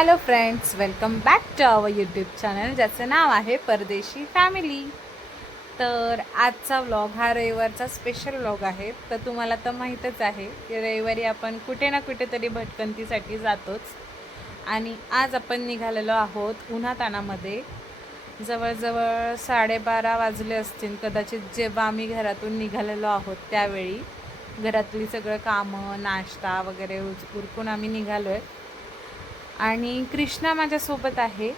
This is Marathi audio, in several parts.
Hello friends, welcome back to our YouTube channel ज्याचं नाव आहे परदेशी फॅमिली. तर आजचा व्लॉग हा रविवारचा स्पेशल व्लॉग आहे. तर तुम्हाला तर माहीतच आहे की रविवारी आपण कुठे ना कुठेतरी भटकंतीसाठी जातोच. आणि आज आपण निघालेलो आहोत उन्हातानामध्ये. जवळजवळ 12:30 वाजले असतील कदाचित जेव्हा आम्ही घरातून निघालेलो आहोत. त्यावेळी घरातली सगळं कामं नाश्ता वगैरे उरकून आम्ही निघालो आहे. आणि कृष्णा माझ्यासोबत आहे,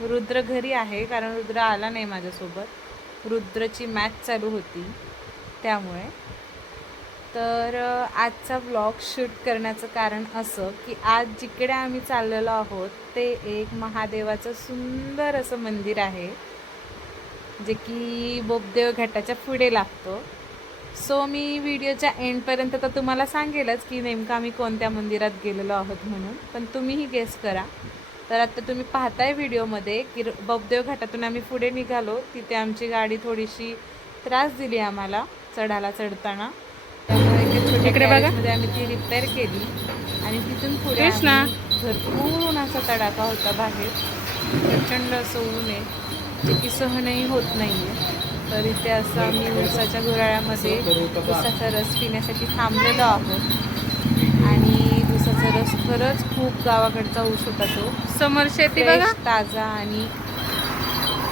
रुद्र घरी आहे कारण रुद्र आला नाही माझ्यासोबत. रुद्रची मॅच चालू होती त्यामुळे. तर आजचा व्लॉग शूट करण्याचं कारण असं की आज जिकडे आम्ही चाललेलो आहोत ते एक महादेवाचं सुंदर असं मंदिर आहे, जे की बोपदेव घाटाच्या पुढे लागतो. सो मी व्हिडिओच्या एंडपर्यंत तर तुम्हाला सांगेलच की नेमकं आम्ही कोणत्या मंदिरात गेलेलो आहोत म्हणून, पण तुम्हीही गेस करा. तर आता तुम्ही पाहताय व्हिडिओमध्ये की बोपदेव घाटातून आम्ही पुढे निघालो. तिथे आमची गाडी थोडीशी त्रास दिली आम्हाला चढताना, त्यामुळे ते छोट्या गॅरेजमध्ये आम्ही ती रिपेअर केली. आणि तिथून पुढे भरपूर असा तडाखा होता बाहेर, प्रचंड असं ऊन आहे जे की सहनही होत नाही आहे. तर इथे असं आम्ही ऊसाच्या घोराळ्यामध्ये ऊसाचा रस पिण्यासाठी थांबलेलो आहोत. आणि ऊसाचा रस खरंच खूप गावाकडचा ऊस होता तो. समोर शेती बघा, ताजा आणि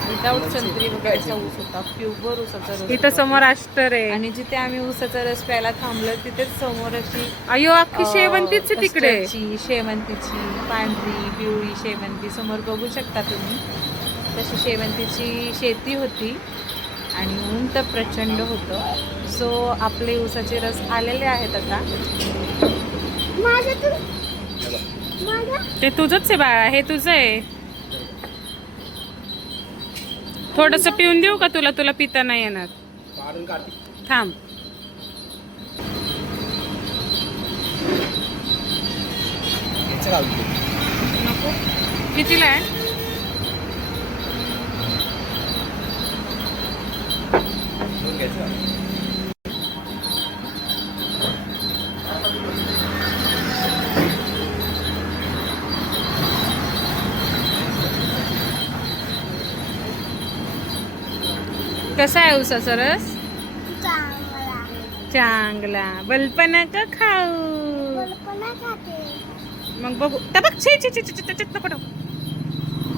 विदाऊट संत्री वगैरेचा ऊस होता. प्युअर ऊसाचा रस इथं समोर आष्टर आहे. आणि जिथे आम्ही ऊसाचा रस प्यायला थांबलो तिथेच समोर अशी अख्खी शेवंतीची, तिकडे शेवंतीची पांढरी पिवळी शेवंती समोर बघू शकता तुम्ही. तशी शेवंतीची शेती होती आणि ऊन तर प्रचंड होतं. सो आपले ऊसाचे रस आलेले आहेत आता. ते तुझंच आहे बाळा, हे तुझं आहे. थोडंसं पिऊन देऊ का तुला? तुला पिता नाही येणार, थांब. नको. कितीला आहे? कसा आहे ऊसाचा रस? चांगला. बल्पना का खाऊ? मग बघू. बघ,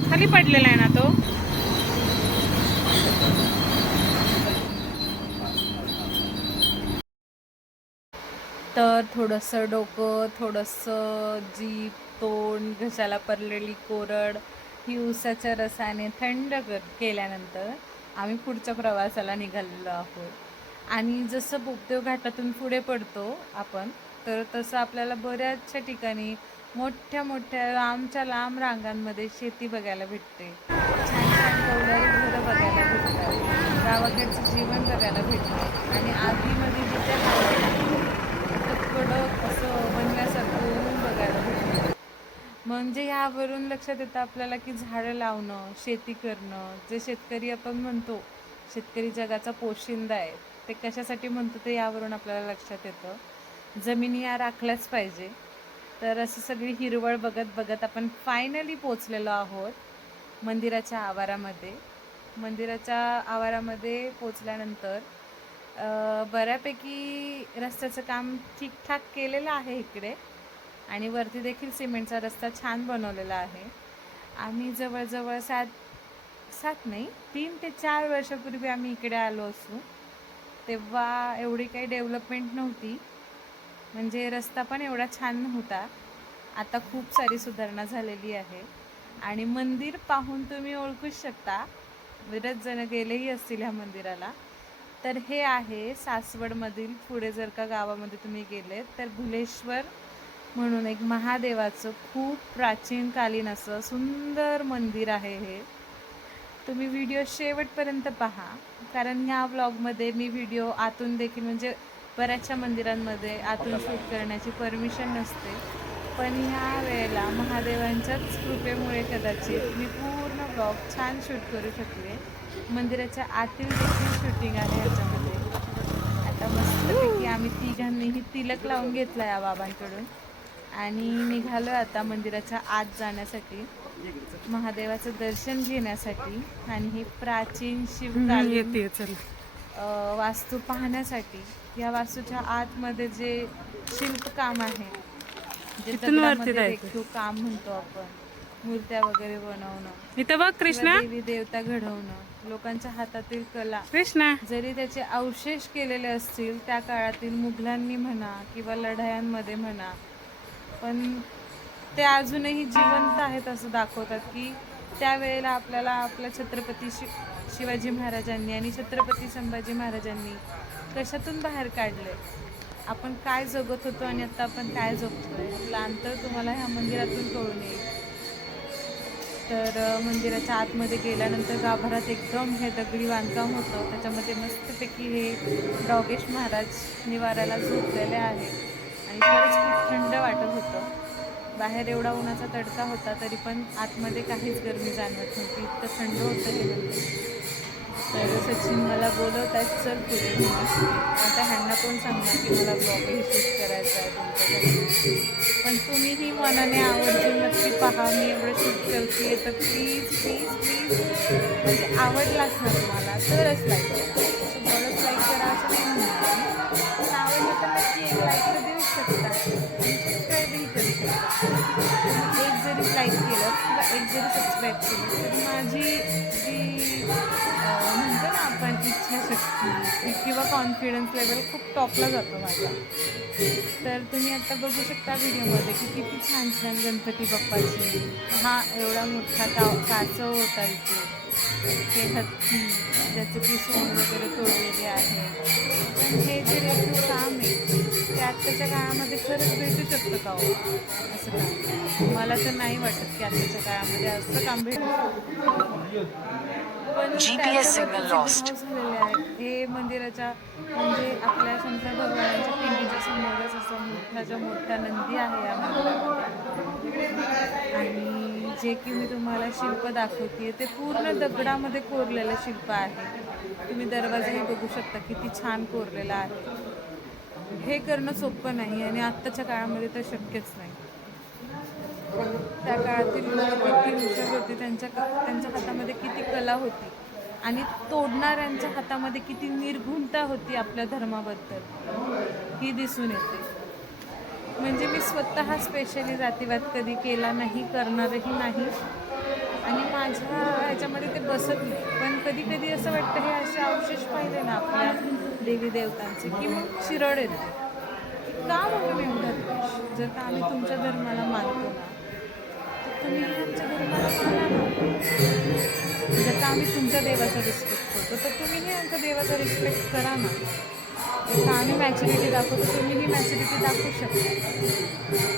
खाली पडलेला आहे ना तो. तर थोडंसं डोकं, थोडंसं जीभ, तोंड, घशाला पडलेली कोरड ही ऊसाच्या रसाने थंड केल्यानंतर आम्ही पुढच्या प्रवासाला निघालेलो आहोत. आणि जसं बोपदेव घाटातून पुढे पडतो आपण, तर तसं आपल्याला बऱ्याचशा ठिकाणी मोठ्या मोठ्या लांब रांगांमध्ये शेती बघायला भेटते. छान छान कौलारू घरं बघायला भेटतात, गावाकडचं जीवन बघायला भेटतं. आणि आधीमध्ये जिथे हायवे कडक असं बनल्यासारखं ऊन बघायला भेटतं. म्हणजे यावरून लक्षात येतं आपल्याला की झाडं लावणं, शेती करणं, जे शेतकरी आपण म्हणतो शेतकरी जगाचा पोशिंदा आहे, ते कशासाठी म्हणतो ते यावरून आपल्याला लक्षात येतं. जमिनी या राखल्याच पाहिजे. तर असं सगळी हिरवळ बघत बघत आपण फायनली पोचलेलो आहोत मंदिराच्या आवारामध्ये. मंदिराच्या आवारामध्ये पोचल्यानंतर बऱ्यापैकी रस्त्याचं काम ठीकठाक केलेलं आहे इकडे. आणि वरती देखील सिमेंटचा रस्ता छान बनवलेला आहे. आम्ही जवळजवळ 3 ते 4 वर्षापूर्वी आम्ही इकडे आलो असू. तेव्हा एवढी काही डेव्हलपमेंट नव्हती, म्हणजे रस्ता पण एवढा छान नव्हता. आता खूप सारी सुधारणा झालेली आहे. आणि मंदिर पाहून तुम्ही ओळखूच शकता, बरेच जण गेलेही असतील ह्या मंदिराला. तर हे आहे सासवडमधील पुढे जर का गावामध्ये तुम्ही गेले तर भुलेश्वर म्हणून एक महादेवाचं खूप प्राचीनकालीन असं सुंदर मंदिर आहे. हे तुम्ही व्हिडिओ शेवटपर्यंत पहा, कारण ह्या व्लॉगमध्ये मी व्हिडिओ आतून देखील, म्हणजे बऱ्याचशा मंदिरांमध्ये आतून शूट करण्याची परमिशन नसते, पण ह्या वेळेला महादेवांच्याच कृपेमुळे कदाचित मी पूर्ण व्लॉग छान शूट करू शकले. मंदिराच्या आतील देखील शूटिंग आहे ह्याच्यामध्ये. आता मस्तपैकी आम्ही तिघांनीही तिलक लावून घेतला या बाबांकडून. आणि निघालो आता मंदिराच्या आत जाण्यासाठी, महादेवाचं दर्शन घेण्यासाठी आणि हे प्राचीन शिवकालीन वास्तू पाहण्यासाठी. या वास्तूच्या आतमध्ये जे शिल्पकाम आहे, जे दगडामध्ये रेखीव काम म्हणतो आपण, मूर्त्या वगैरे बनवणं, इथं बघ कृष्णा, देवी देवता घडवणं, लोकांच्या हातातील कला, कृष्णा जरी त्याचे अवशेष केलेले असतील त्या काळातील मुघलांनी म्हणा किंवा लढायांमध्ये म्हणा, पण ते अजूनही जिवंत आहेत असं दाखवतात की त्यावेळेला आपल्याला आपल्या छत्रपती शिवाजी महाराजांनी आणि छत्रपती संभाजी महाराजांनी कशातून बाहेर काढले, आपण काय जगत होतो आणि आता आपण काय जगतोय, यातलं अंतर तुम्हाला ह्या मंदिरातून कळून येईल. तर मंदिराच्या आतमध्ये गेल्यानंतर गाभारात एकदम हे दगडी बांधकाम होतं, त्याच्यामध्ये मस्तपैकी हे डॉगेश महाराज निवाऱ्याला झोपलेले आहेत आणि खरंच खूप थंड वाटत होतं. बाहेर एवढा उन्हाचा तडका होता तरी पण आतमध्ये काहीच गरमी जाणवत नव्हती, इतकं थंड होतं हे मंदिर. तर सचिन मला बोलवत आहेत, चल पुढे. आता ह्यांना कोण सांगणार की मला ब्लॉगही शूट करायचा आहे तुमच्याकडे, पण तुम्हीही मनाने आवर्जून नक्की पहा. मी एवढं शूट करते तर प्लीज प्लीज प्लीज म्हणजे आवडलाच ना तुम्हाला तरच लाईक करा, असं बरंच लाईक करा असं नाही म्हणणार, पण आवडलं तर नक्की एक लाईक तर देऊ शकता आणि सबस्क्राईबही करू शकता. एक जरी लाईक केलं किंवा एक जरी सबस्क्राईब केलं तरी माझी जी म्हणतो ना आपण इच्छाशक्ती किंवा कॉन्फिडन्स लेवल खूप टॉपला जातो माझा. तर तुम्ही आता बघू शकता व्हिडिओमध्ये की किती छान छान गणपती बाप्पाची, हा एवढा मोठा कासव होता इथे, हे हत्ती ज्याचं की सोंग वगैरे तोडलेले आहे. पण हे जे रेखीव काम आहे ते आत्ताच्या काळामध्ये खरंच भेटू शकतं का हो असं काम? मला तर नाही वाटत की आत्ताच्या काळामध्ये असं काम भेटू. पण झालेले आहे हे मंदिराच्या म्हणजे आपल्या शंकर भगवानांच्या पिंडीच्या समोरच असं मोठ्याच्या मोठा नंदी आहे या मंदिरामध्ये. आणि जे की मी तुम्हाला शिल्प दाखवते ते पूर्ण दगडामध्ये कोरलेलं शिल्प आहे. तुम्ही दरवाजाही बघू शकता किती छान कोरलेला आहे. हे करणं सोपं नाही आणि आत्ताच्या काळामध्ये तर शक्यच नाही. त्या काळातील लोक किती हुशार होते, त्यांच्या हातामध्ये किती कला होती आणि तोडणाऱ्यांच्या हातामध्ये किती निर्घुणता होती आपल्या धर्माबद्दल ही दिसून येते. म्हणजे मी स्वतः स्पेशली जातीवाद कधी केला नाही, करणारही नाही आणि माझ्या ह्याच्यामध्ये ते बसत नाही. पण कधी कधी असं वाटतं हे असे अवशेष पाहिले ना आपल्या देवी देवतांचे की मग शिरड येते की का म्हणून एवढा द्वेष? जर का आम्ही तुमच्या धर्माला मानतो ना तर तुम्ही आमच्या धर्माला माना ना. जर का आम्ही तुमच्या देवाचा रिस्पेक्ट करतो तर तुम्हीही आमच्या देवाचा रिस्पेक्ट करा ना. जर का आम्ही मॅच्युरिटी दाखवतो तुम्हीही मॅच्युरिटी दाखवू शकता.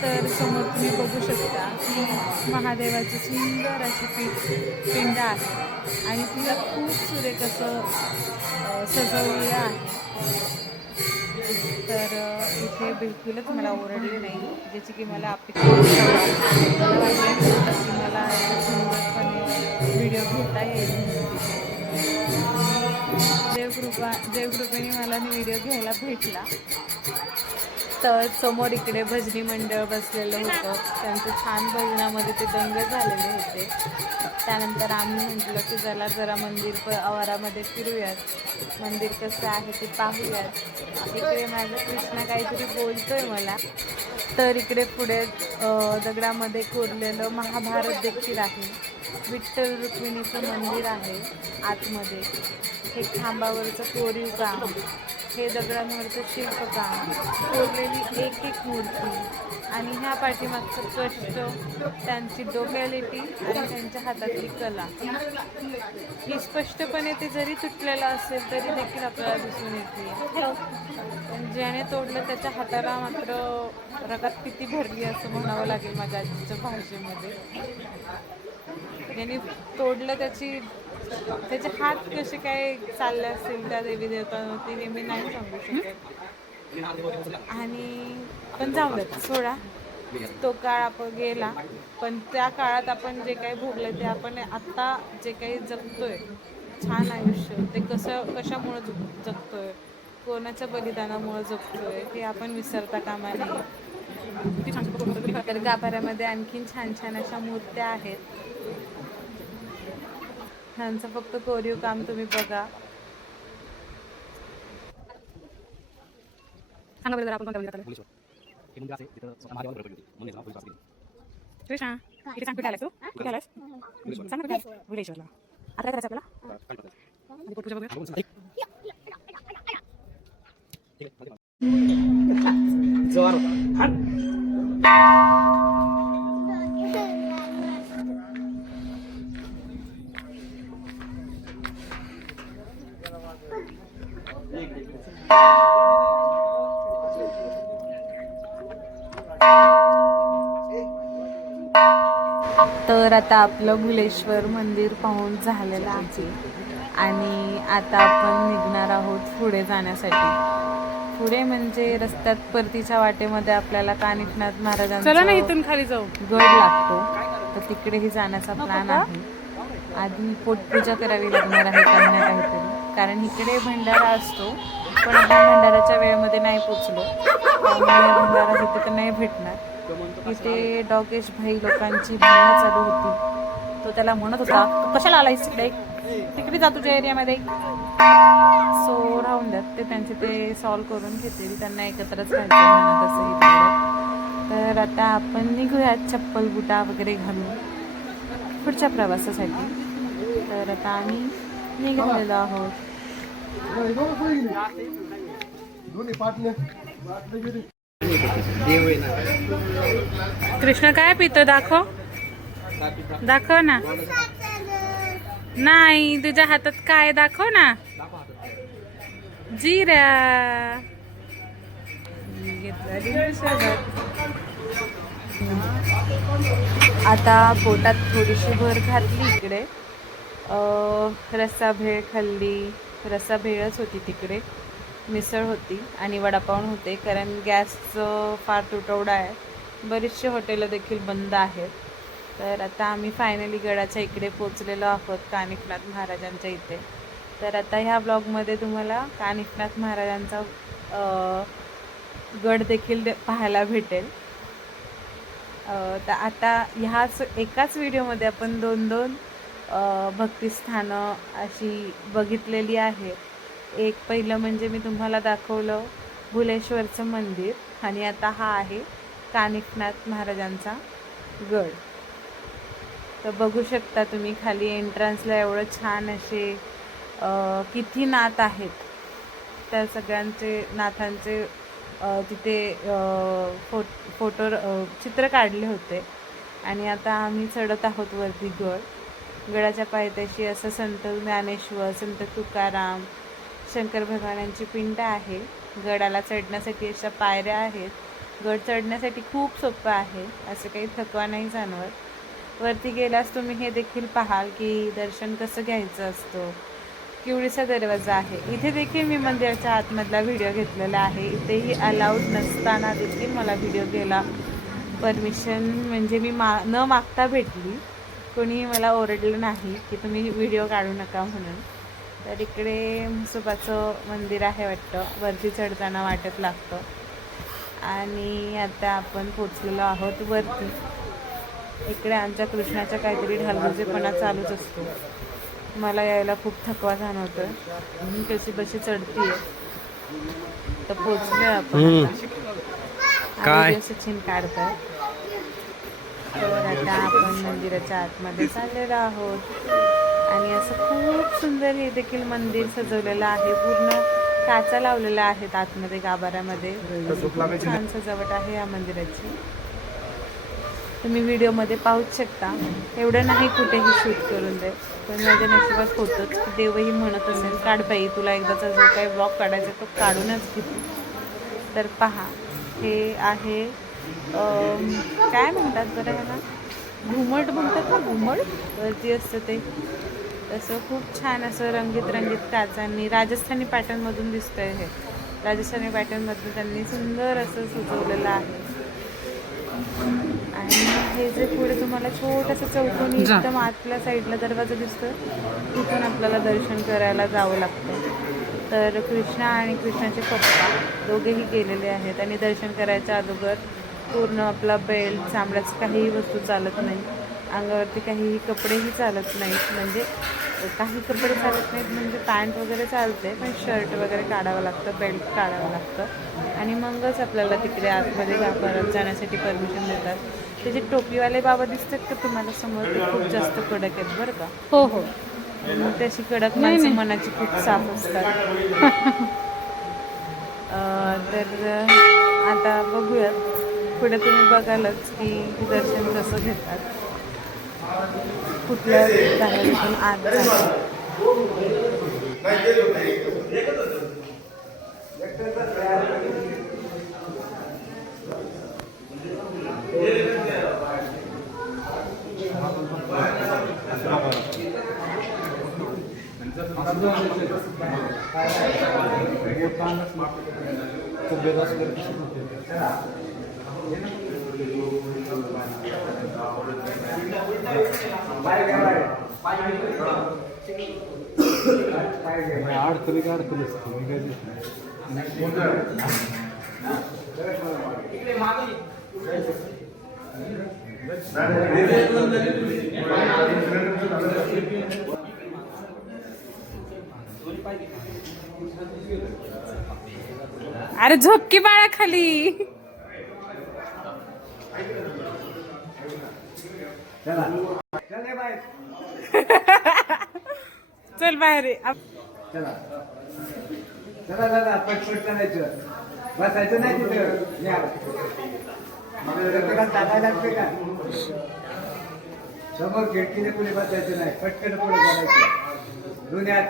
तर समोर तुम्ही बघू शकता की महादेवाची सुंदर अशी पिंड आहे आणि तिला खूप सुरेख असं सजवलेलं आहे. तर इथे बिलकुलच मला ओरडले नाही, ज्याची की मला अपेक्षा वाटली की मला सुंदरपणे व्हिडिओ घेता येईल. देवकृपेने मला व्हिडिओ घ्यायला भेटला. तर समोर इकडे भजनी मंडळ बसलेलं होतं, त्यांचं छान भजनामध्ये ते दंग झालेले होते. त्यानंतर आम्ही म्हटलं की चला जरा मंदिर आवारामध्ये फिरूयात, मंदिर कसं आहे ते पाहूयात. इकडे माझा कृष्णा काहीतरी बोलतोय मला. तर इकडे पुढे दगडामध्ये कोरलेलं महाभारत देखील आहे. विठ्ठल रुक्मिणीचं मंदिर आहे आतमध्ये. हे खांबावरचं कोरीव काम, हे दगडांवरचं शिल्पकाम, कोरलेली एक एक मूर्ती आणि ह्या पाठीमागचं कष्ट, त्यांची डोकॅलिटी आणि त्यांच्या हातातली कला ही स्पष्टपणे ते जरी तुटलेलं असेल तरी देखील आपल्याला दिसून येते. पण ज्याने तोडलं त्याच्या हाताला मात्र रगात किती भरली असं म्हणावं लागेल माझ्या आजीच्या भाषेमध्ये. ज्याने तोडलं त्याचे हात कसे काय चालले असतील त्या देवी देवतांवरती हे मी नाही सांगू शकत. आणि पण जाऊ देत, सोडा, तो काळ आपण गेला. पण त्या काळात आपण जे काही भोगलं ते आपण आत्ता जे काही जगतोय छान आयुष्य ते कशामुळं जगतोय, कोणाच्या बलिदानामुळं जगतोय हे आपण विसरता कामा नये. तर गाभाऱ्यामध्ये आणखीन छान छान अशा मूर्त्या आहेत. ह्यांचं फक्त कोरीव काम तुम्ही बघा. सांगा बरं आपण कोणत्या मंदिरात कृष्णा इथे सांग कुठे आलास तू? कुठे आलास? सांग कुठे? भुलेश्वरला. आता काय करायचं आपल्याला? पोटपूजा बघूया. तर आता आपलं भुलेश्वर मंदिर पाहून झालेलं आहे आणि आता आपण निघणार आहोत पुढे जाण्यासाठी. पुढे म्हणजे रस्त्यात परतीच्या वाटेमध्ये आपल्याला कानिफनाथ महाराजांचा इथून खाली जाऊ गड लागतो, तर तिकडेही जाण्याचा प्लॅन आहे. आधी पोटपूजा करावी लागणार आहे काही ना काहीतरी, कारण इकडे भंडारा असतो पण आपण भंडाराच्या वेळेमध्ये नाही पोचलो, त्यामुळे भंडारा तिथे तर नाही भेटणार. इथे डॉगेश भाई लोकांची भांडणं चालू होती. तो त्याला म्हणत होता कशाला आलायस तिकडे, तिकडे जा तुझ्या एरियामध्ये. सो राहून द्यात, ते त्यांचे ते सॉल्व्ह करून घेतील, त्यांना एकत्रच राहायचं म्हणत असं. तर आता आपण निघूयात चप्पल बुटा वगैरे घालून पुढच्या प्रवासासाठी. तर आता आम्ही निघालेलो आहोत. कृष्ण काय पितो दाखव, दाखव ना. नाही तुझ्या हातात काय दाखव ना. जिरा आता पोटात थोडीशी भर घातली. इकडे रस्सा भेळ खाल्ली. रस्सा भेळच होती तिकडे, मिसळ होती आणि वडापाव होते, कारण गॅसचं फार तुटवडा आहे. बरीचशी हॉटेलं देखील बंद आहेत. तर आता आम्ही फायनली गडाच्या इकडे पोचलेलो आहोत, कानिफनाथ महाराजांच्या इथे. तर आता ह्या ब्लॉगमध्ये तुम्हाला कानिफनाथ महाराजांचा गड देखील पाहायला भेटेल. तर आता ह्याच एकाच व्हिडिओमध्ये आपण 2-2 भक्तिस्थानं अशी बघितलेली आहेत. एक पहिलं म्हणजे मी तुम्हाला दाखवलं भुलेश्वरचं मंदिर, आणि आता हा आहे कानिफनाथ महाराजांचा गड. तर बघू शकता तुम्ही खाली एंट्रन्सला एवढं छान असे किती नाथ आहेत. त्या सगळ्यांचे नाथांचे तिथे फोटो चित्र काढले होते. आणि आता आम्ही चढत आहोत वरती गड. गडाच्या पायथ्याशी असं संत ज्ञानेश्वर, संत तुकाराम, शंकर भगवानांची पिंड आहे. गडाला चढण्यासाठी अशा पायऱ्या आहेत. गड चढण्यासाठी खूप सोपं आहे, असं काही थकवा नाही जाणवत. वरती गेल्यास तुम्ही हे देखील पाहाल की दर्शन कसं घ्यायचं असतं. किवळीचा दरवाजा आहे. इथे देखील मी मंदिराच्या आतमधला व्हिडिओ घेतलेला आहे. इथेही अलाउड नसताना देखील मला व्हिडिओ घ्यायला परमिशन म्हणजे मी न मागता भेटली. कोणीही मला ओरडलं नाही की तुम्ही व्हिडिओ काढू नका म्हणून. तर इकडे म्हसोबाचं मंदिर आहे वाटतं, वरती चढताना वाटत लागतं. आणि आता आपण पोचलेलो आहोत वरती. इकडे आमच्या कृष्णाच्या काहीतरी ढालगुजेपणा चालूच असतो. मला यायला खूप थकवा जाणवतोय. मी कशी बशी चढतीये. तर पोचलोय आपण. काय सचिन काढतोय. तर आता आपण मंदिराच्या आतमध्ये चाललेलो आहोत. आणि असं खूप सुंदर हे देखील मंदिर सजवलेलं आहे. पूर्ण काचा लावलेल्या आहेत आतमध्ये गाभाऱ्यामध्ये. छान सजावट आहे या मंदिराची. तुम्ही व्हिडिओमध्ये पाहूच शकता. एवढं नाही कुठेही शूट करून दे, पण माझ्या नशिबात होतंच की देवही म्हणत असेल काढ बाई, तुला एकदाचा जो काही ब्लॉग काढायचा तो काढूनच घेतो. तर पहा, हे आहे काय म्हणतात बरं ह्याला, घुमट म्हणतात ना, घुमट वरती असतं ते. तसं खूप छान असं रंगीत काचांनी राजस्थानी पॅटर्नमधून दिसतंय. हे राजस्थानी पॅटर्नमधून त्यांनी सुंदर असं सजवलेलं आहे. आणि हे जे पुढे तुम्हाला छोटंसं चौकोनी एकदम आतल्या साईडला दरवाजा दिसतो, तिथून आपल्याला दर्शन करायला जावं लागतं. तर कृष्णा आणि कृष्णाचे पप्पा दोघेही गेलेले आहेत आणि दर्शन करायच्या अगोदर पूर्ण आपला बेल्ट चांबड्याचं काहीही वस्तू चालत नाही, अंगावरती काहीही कपडेही चालत नाहीत. म्हणजे काही कपडे चालत नाहीत म्हणजे पॅन्ट वगैरे चालते, पण शर्ट वगैरे काढावं लागतं, बेल्ट काढावं लागतं आणि मगच आपल्याला तिकडे आतमध्ये परत जाण्यासाठी परमिशन देतात. त्याचे टोपीवाले बाबा दिसतात का तुम्हाला समोर, ते खूप जास्त कडक आहेत बरं का. हो हो. त्याची कडक माणसं मनाची खूप साफ असतात. तर आता बघूयात पुढे, तुम्ही बघालच की दर्शन कसं घेतात, कुठल्या दारातून आत जातात. अरे झोपकी बाळा खाली. चल बाहेर. चला चला दादा, पटपट चालायचं, बसायचं नाही तिथं. जागा लागते का समोर खिडकीने पुढे बसायचं नाही, पटकन पुढे चालायचं. दुनियात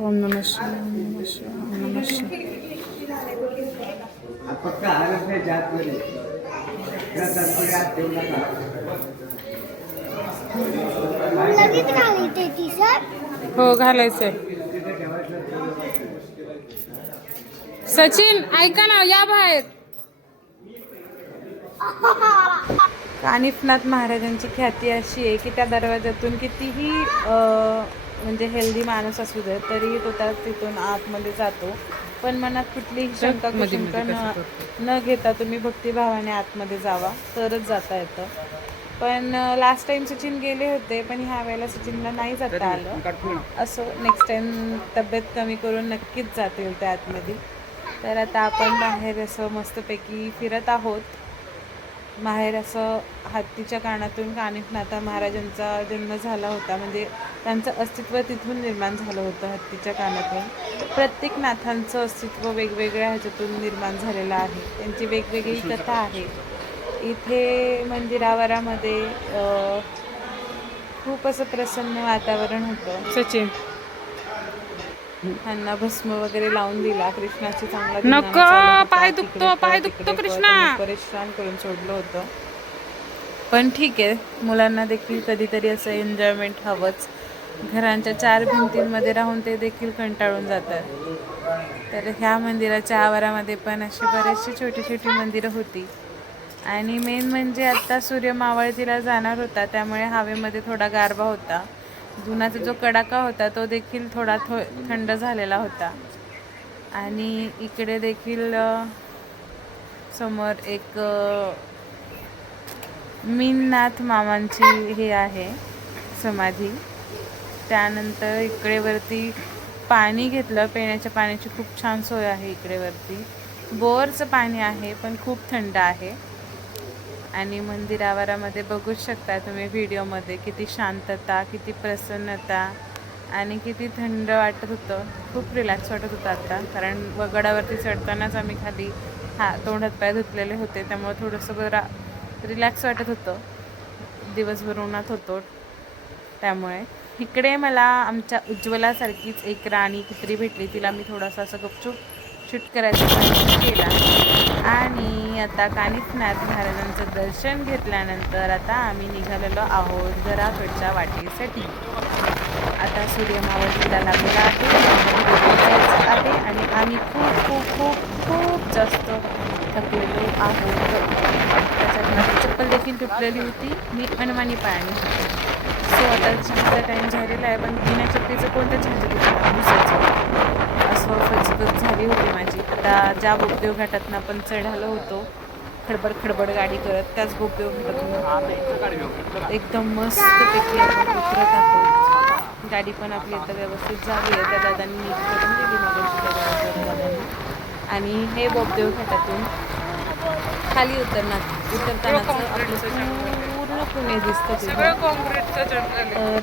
ओम नमः शिवाय, ओम नमः शिवाय, ओम नमः शिवाय. फक्त हालत नाही आतमध्ये, पुढे हात ठेवू नका. हो घालायचंय. सचिन ऐका ना, या बाहेर. कानिफनाथ महाराजांची ख्याती अशी आहे की त्या दरवाजातून कितीही म्हणजे हेल्दी माणूस असू दे तरी तो त्या तिथून आतमध्ये जातो, पण मनात कुठलीही शंका कुशंका न घेता तुम्ही भक्तिभावाने आतमध्ये जावा, तरच जाता येतं. पण लास्ट टाइम सचिन गेले होते, पण ह्या वेळेला सचिनला नाही जाता आलं. असं नेक्स्ट टाइम तब्येत कमी करून नक्कीच जातील त्या आतमध्ये. तर आता आपण बाहेर असं मस्तपैकी फिरत आहोत. बाहेर असं हत्तीच्या कानातून कानिफनाथ महाराजांचा जन्म झाला होता, म्हणजे त्यांचं अस्तित्व तिथून निर्माण झालं होतं, हत्तीच्या कानातून. प्रत्येक नाथांचं अस्तित्व वेगवेगळ्या ह्याच्यातून निर्माण झालेलं आहे, त्यांची वेगवेगळी कथा आहे. इथे मंदिरावरामध्ये खूप असं प्रसन्न वातावरण होतं. सचिन त्यांना भस्म वगैरे लावून दिला, कृष्णाची चांगला पाय दुखतो कृष्णा परेशान करून सोडलं होतं. पण ठीक आहे, मुलांना देखील कधीतरी असं एन्जॉयमेंट हवंच. घरांच्या 4 भिंतींमध्ये राहून ते देखील कंटाळून जातात. तर ह्या मंदिराच्या आवारामध्ये पण अशी बरेचशी छोटी छोटी मंदिरं होती. आणि मेन म्हणजे आत्ता सूर्य मावळतीला जाणार होता, त्यामुळे हवेमध्ये थोडा गारवा होता. उन्हाचा जो कडाका होता तो देखील थोडा थंड झालेला होता. आणि इकडे देखील समोर एक मीननाथ मामांची हे आहे समाधी. त्यानंतर इकडे वरती पाणी घेतलं, पिण्याच्या पाण्याची खूप छान सोय आहे इकडे वरती. बोरचं पाणी आहे पण खूप थंड आहे. आणि मंदिर आवारामध्ये बघू शकता तुम्ही व्हिडिओमध्ये किती शांतता, किती प्रसन्नता आणि किती थंड वाटत होतं. खूप रिलॅक्स वाटत होतं आता, कारण गडावरती चढतानाच आम्ही खाली तोंड हातपाय धुतलेले होते, त्यामुळे थोडंसं बरं रिलॅक्स वाटत होतं. दिवसभर उन्हात होतो त्यामुळे. इकडे मला आमच्या उज्ज्वलासारखीच एक राणी कुत्री भेटली, तिला मी थोडासा असं गपचूप शूट करायचा प्रयत्न केला. आणि आता कानिफनाथ महाराजांचं दर्शन घेतल्यानंतर आता आम्ही निघालेलो आहोत घराकडच्या वाटेसाठी. आता सूर्य मावळतीला लागलेला आहे आणि आम्ही खूप खूप खूप खूप जास्त थकलेलो आहोत. त्याच्यात माझी चप्पल देखील तुटलेली होती, मी अनवाणी पाणी. सो आता चहाचा टाईम झालेला आहे, पण बिना चप्पलीचं कोणत्या चहाचं दुकानात घुसायचं असं फचकत झाली होती माझी. आता ज्या बोगदेव घाटातनं आपण चढालो होतो खडबड खडबड गाडी करत, त्याच बोगदेव घाटातून एकदम मस्तपैकी आपण उतरत आहोत. गाडी पण आपली आता व्यवस्थित झाली आहे, त्या दादांनी नीट करून दिली मग दादांनी. आणि हे बोगदेव घाटातून खाली उतरतानाचं आपलं पूर्ण पुणे दिसतं तिथं. तर